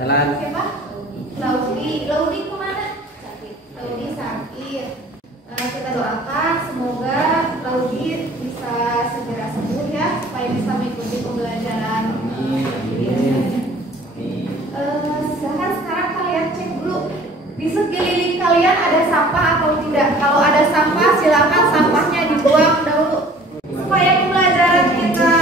Jalan. Siapa? Laudi kemana? Laudi sakit. Kita doakan semoga Laudi bisa segera sembuh ya, supaya bisa mengikuti pembelajaran. Silahkan sekarang kalian cek dulu di sekeliling kalian ada sampah atau tidak. Kalau ada sampah, silakan sampahnya dibuang dahulu. Supaya pembelajaran kita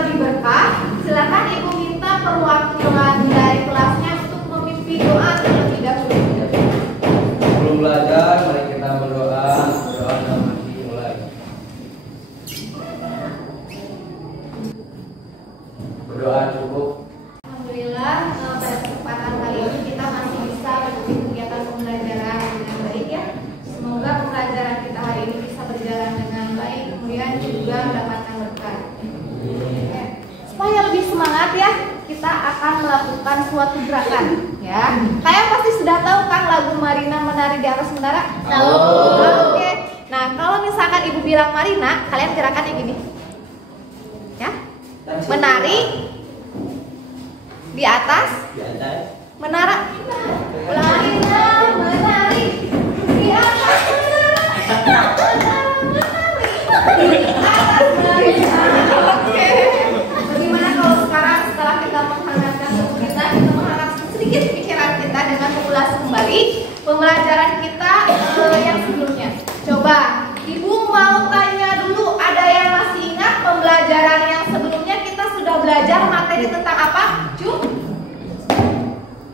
lebih berkah, silakan ibu minta perwakilan dari kelasnya untuk memimpin doa terlebih dahulu. Sebelum belajar, mari kita berdoa. Berdoa dalam hati mulai. Berdoa cukup. Alhamdulillah, pada kesempatan kali ini kita masih bisa mengikuti kegiatan pembelajaran dengan baik ya. Semoga pembelajaran kita hari ini bisa berjalan dengan baik, kemudian juga mendapatkan berkah. Supaya lebih semangat ya, kita akan melakukan suatu gerakan ya. Kalian pasti sudah tahu kan lagu Marina Menari di Atas Menara? Tahu. Oke. Nah, kalau misalkan ibu bilang Marina, kalian gerakannya gini. Ya. Menari di atas menara. Marina menari di atas menara. Menari di atas menara. Oke. Bagaimana kalau sekarang setelah kita menghangatkan tubuh kita menghangatkan sedikit pikiran kita dengan mengulas kembali pembelajaran kita yang sebelumnya. Coba ibu mau tanya dulu, ada yang masih ingat pembelajaran yang sebelumnya kita sudah belajar materi tentang apa?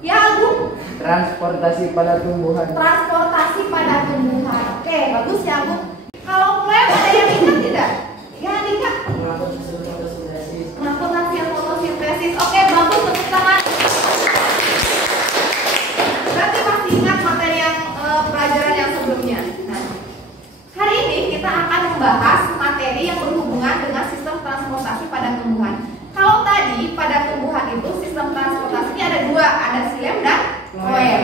Ya, Bu. Transportasi pada tumbuhan. Transportasi pada tumbuhan. Oke, bagus ya, Bu. Kalau klaim ada yang ingat tidak? Yang ingat? Transportasi atau fotosintesis. Oke, bagus, tepuk tangan. Berarti masih ingat materi yang pelajaran yang sebelumnya. Nah, hari ini kita akan membahas materi yang berhubungan dengan sistem transportasi pada tumbuhan. Kalau tadi pada tumbuhan itu sistem transportasinya ada dua, ada xilem dan floem.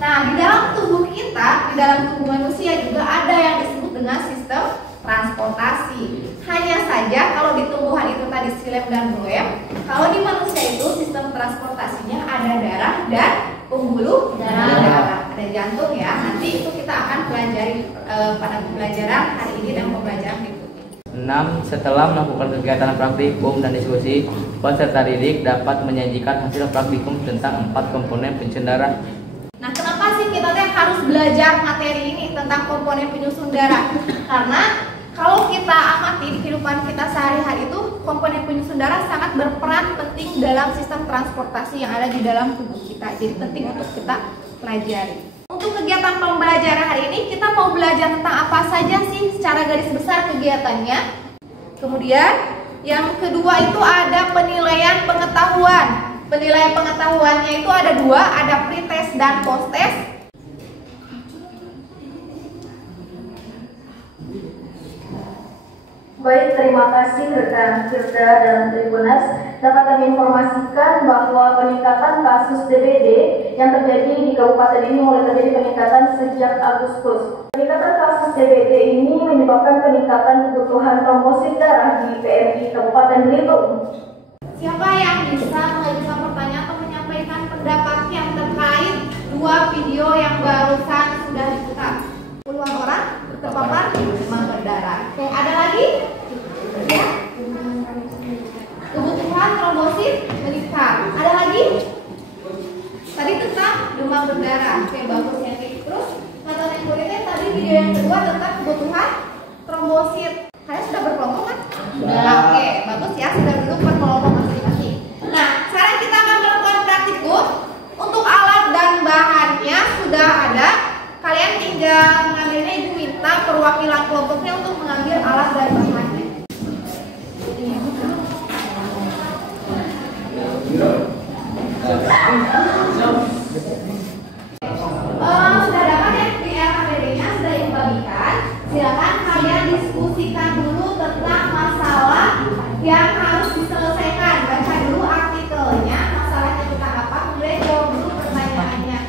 Nah, di dalam tubuh kita, di dalam tubuh manusia juga ada yang disebut dengan sistem transportasi. Hanya saja kalau di tumbuhan itu tadi xilem dan floem, kalau di manusia itu sistem transportasinya ada darah dan pembuluh darah, ada jantung ya. Nanti itu kita akan pelajari pada pembelajaran hari ini dan pembelajaran berikutnya. 6. Setelah melakukan kegiatan praktikum dan diskusi, peserta didik dapat menyajikan hasil praktikum tentang 4 komponen penyusun darah. Nah, kenapa sih kita harus belajar materi ini tentang komponen penyusun darah? Karena kalau kita amati di kehidupan kita sehari-hari itu, komponen penyusun darah sangat berperan penting dalam sistem transportasi yang ada di dalam tubuh kita. Jadi penting untuk kita pelajari. Untuk kegiatan pembelajaran hari ini kita mau belajar tentang apa saja sih secara garis besar kegiatannya. Kemudian yang kedua itu ada penilaian pengetahuan. Penilaian pengetahuannya itu ada dua, ada pre-test dan post-test. Baik, terima kasih rekan Firda dan Tribunas. Dapat kami informasikan bahwa peningkatan kasus DBD yang terjadi di kabupaten ini mulai terjadi peningkatan sejak Agustus. Peningkatan kasus DBD ini menyebabkan peningkatan kebutuhan trombosit darah di PMI Kabupaten Belitung. Siapa yang bisa mengajukan pertanyaan atau menyampaikan pendapatnya terkait dua video yang barusan sudah diputar? Puluhan orang terpapar demam berdarah. Oke, ada lagi? Ya. Kebutuhan trombosit meningkat. Ada lagi? Tadi tentang demam berdarah. Oke, bagus ya. Terus kata yang berikutnya tadi video yang kedua tentang kebutuhan trombosit. Kalian sudah berkelompok kan? Sudah. Oke, bagus ya. Sudah duduk berkelompok masing-masing. Nah, sekarang kita akan melakukan praktikum. Untuk alat dan bahannya sudah ada. Kalian tinggal mengambilnya, ibu minta perwakilan kelompoknya untuk mengambil alat dan bahannya. Sudah dapat ya di RKPD-nya sudah dibagikan. Silakan kalian diskusikan dulu tentang masalah yang harus diselesaikan. Baca dulu artikelnya, masalahnya tentang apa, kemudian jawab dulu pertanyaannya.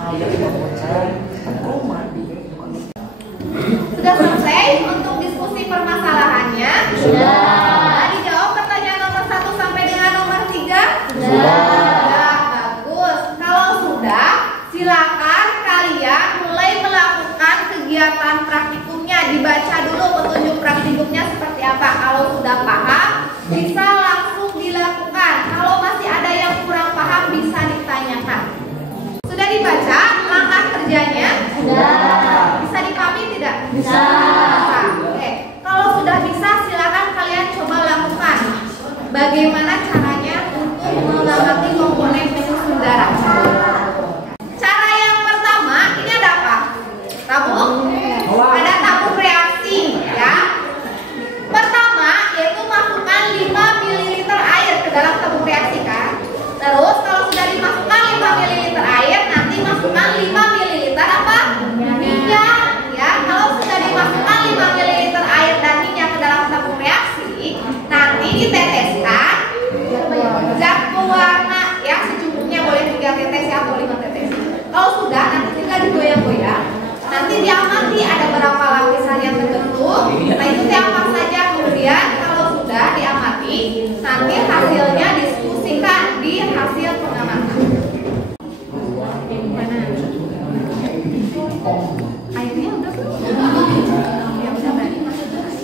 Ayah mau cari rumah di kegiatan praktikumnya. Dibaca dulu petunjuk praktikumnya seperti apa. Kalau sudah paham, bisa langsung dilakukan. Kalau masih ada yang kurang paham, bisa ditanyakan. Sudah dibaca langkah kerjanya? Sudah. Bisa dipahami tidak? Bisa. Oke. Kalau sudah bisa, silakan kalian coba lakukan. Bagaimana caranya untuk mengamati komponen penyusun darah? Cara yang pertama, ini ada apa? Tabung? Ada tabung reaksi, ya. Pertama, yaitu masukkan 5 ml air ke dalam tabung reaksi, kan? Terus kalau sudah dimasukkan 5 ml air, nanti masukkan 5 ml apa? Minyak, ya. Kalau sudah dimasukkan 5 ml air dan minyak ke dalam tabung reaksi, nanti diteteskan zat pewarna, ya, secukupnya, boleh 3 tetes ya, atau 5 tetes. Kalau sudah, nanti tinggal digoyang-goyang. Nanti diamati ada berapa lapisan yang terbentuk. Nah, itu diamati saja. Kemudian kalau sudah diamati, nanti hasilnya diskusikan di hasil pengamatan. Airnya udah belum? Ya udah, berarti masuk terus.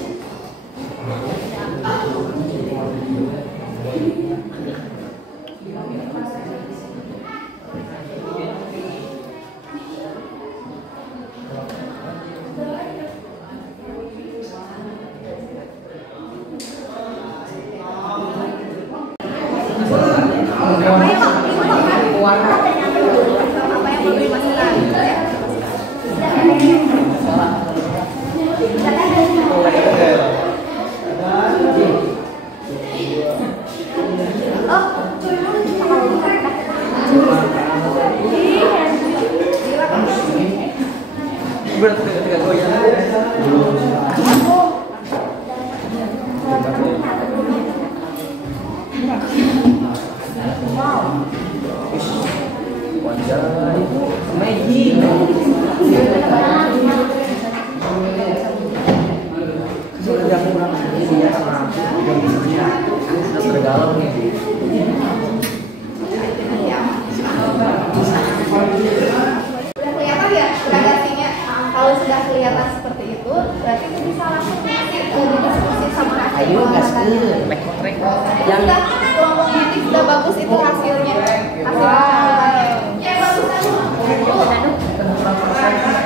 Sudah bagus itu hasilnya.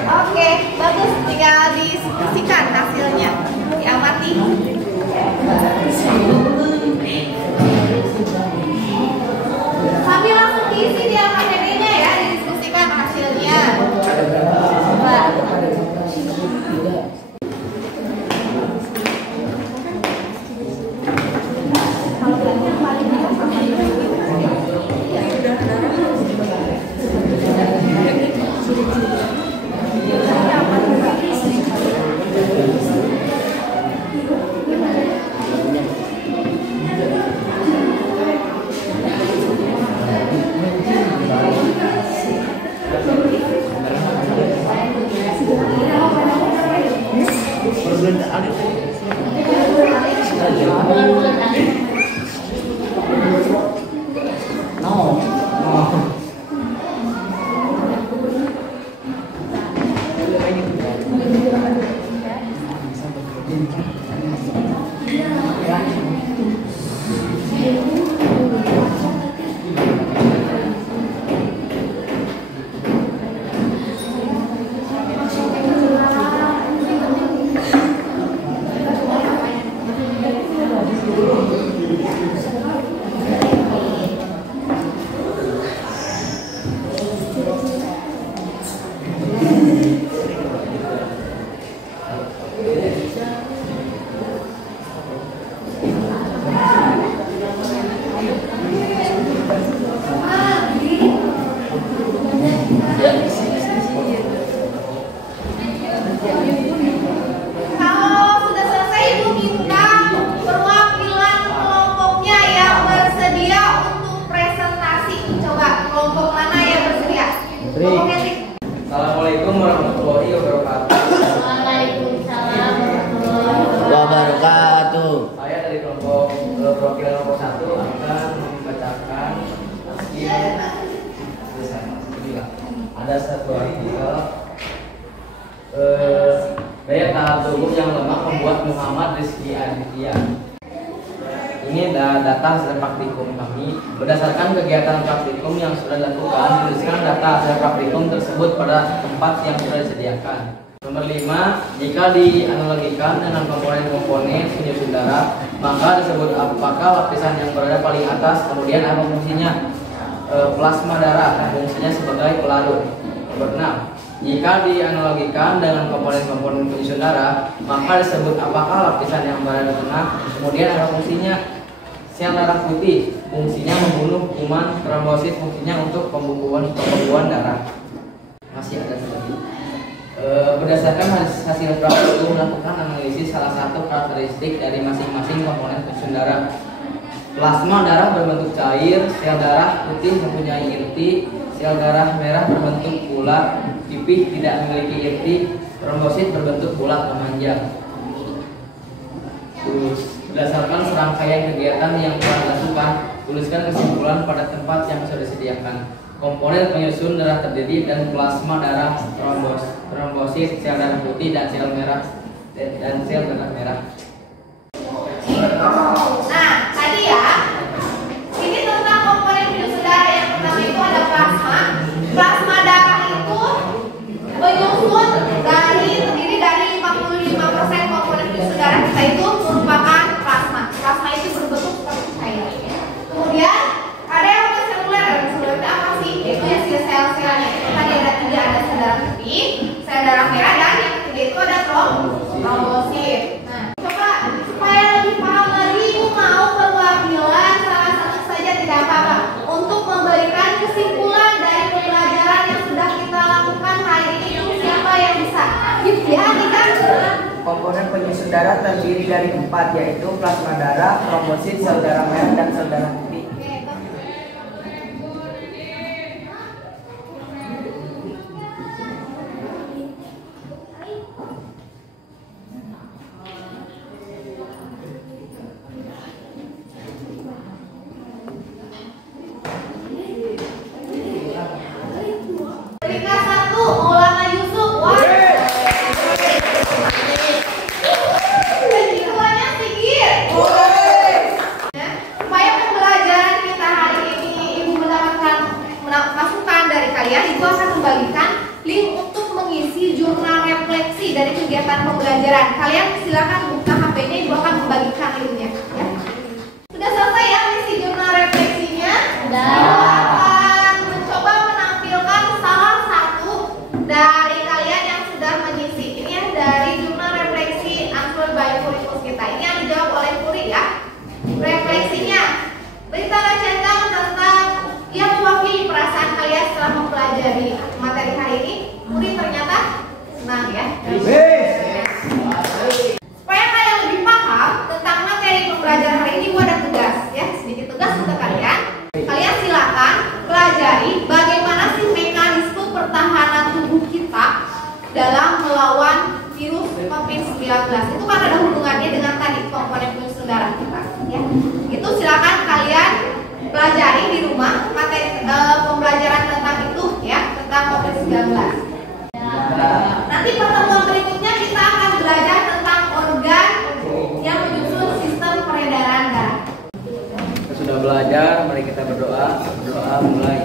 Oke, bagus. Tinggal diskusikan hasilnya. Diamati. Sambil langsung diisi di AKDB-nya ya, didiskusikan hasilnya. Assalamualaikum warahmatullahi wabarakatuh. Waalaikumsalam warahmatullahi wabarakatuh. Saya dari kelompok profil nomor 1 akan membacakan hasil. Ada satu artikel Daya tahan tubuh yang lemah membuat Muhammad Rizky Aditya. Ini data hasil praktikum kami. Berdasarkan kegiatan praktikum yang sudah dilakukan, tuliskan data hasil praktikum tersebut pada tempat yang sudah disediakan. Nomor 5, jika dianalogikan dengan komponen-komponen penyusun darah, maka disebut apakah lapisan yang berada paling atas, kemudian apa fungsinya? Plasma darah, fungsinya sebagai pelarut. Nomor 6, jika dianalogikan dengan komponen-komponen penyusun darah, maka disebut apakah lapisan yang berada di tengah, kemudian apa fungsinya? Sel darah putih, fungsinya membunuh kuman. Trombosit, fungsinya untuk pembukuan darah. Masih ada lagi. Berdasarkan hasil praktikum melakukan analisis salah satu karakteristik dari masing-masing komponen penyusun darah. Plasma darah berbentuk cair, sel darah putih mempunyai inti, sel darah merah berbentuk bulat, pipih tidak memiliki inti, trombosit berbentuk bulat memanjang. Berdasarkan serangkaian kegiatan yang telah dilakukan, tuliskan kesimpulan pada tempat yang sudah disediakan. Komponen penyusun darah terdiri dan plasma darah, trombosit, sel darah putih dan sel darah merah. Nah, tadi ya, ini tentang komponen penyusun darah. Yang pertama itu ada plasma. Plasma darah itu menyusun terdiri dari 55% komponen penyusun darah kita itu merupakan plasma. Plasma itu berbentuk seperti cair. Kemudian ada yang seluler. Seluler itu apa sih? Itu ya sel-selnya. Tadi ada 3, ada sel darah putih, sel darah merah, dan yang ketiga itu ada trombosit. Nah, coba supaya lebih paham lagi, Ibu mau perwakilan salah satu saja, tidak apa-apa, untuk memberikan kesimpulan dari pembelajaran yang sudah kita lakukan hari ini. Itu siapa yang bisa? Ya, kita komponen penyusun darah terdiri dari 4, yaitu plasma darah, trombosit, sel darah merah, dan sel darah putih. peringkat 1, Maulana Yusuf. Wah. Kesimpulannya Sigit. Ya, supaya pembelajaran kita hari ini Ibu mendapatkan masukan dari kalian, Ibu akan membagikan link untuk mengisi jurnal refleksi dari kegiatan pembelajaran. Kalian silakan buka HP-nya, Ibu akan membagikan linknya. Ya. Sudah selesai ya mengisi jurnal refleksinya? Ibu akan mencoba menampilkan salah satu dari kalian yang sudah mengisi. Ini ya dari jurnal refleksi Answer by Kurikulum kita. Ini yang dijawab oleh Puri ya. Refleksinya beritalah centang tentang yang mewakili perasaan kalian setelah mempelajari materi hari ini. Puri ternyata senang ya. Supaya kalian lebih paham tentang materi pembelajaran hari ini, Ibu ada tugas ya, sedikit tugas untuk kalian. Kalian silakan pelajari bagaimana sih mekanisme pertahanan tubuh kita dalam melawan virus COVID-19. Itu kan ada hubungannya dengan tadi komponen penyusun darah kita ya. Itu silakan kalian pelajari di rumah materi pembelajaran tentang itu ya, tentang COVID-19. Nanti pertemuan berikutnya kita akan belajar tentang organ yang menyusun sistem peredaran darah. Kita sudah belajar, mari kita berdoa. Berdoa mulai.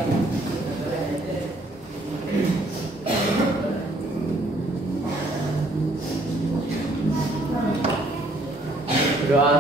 Berdoa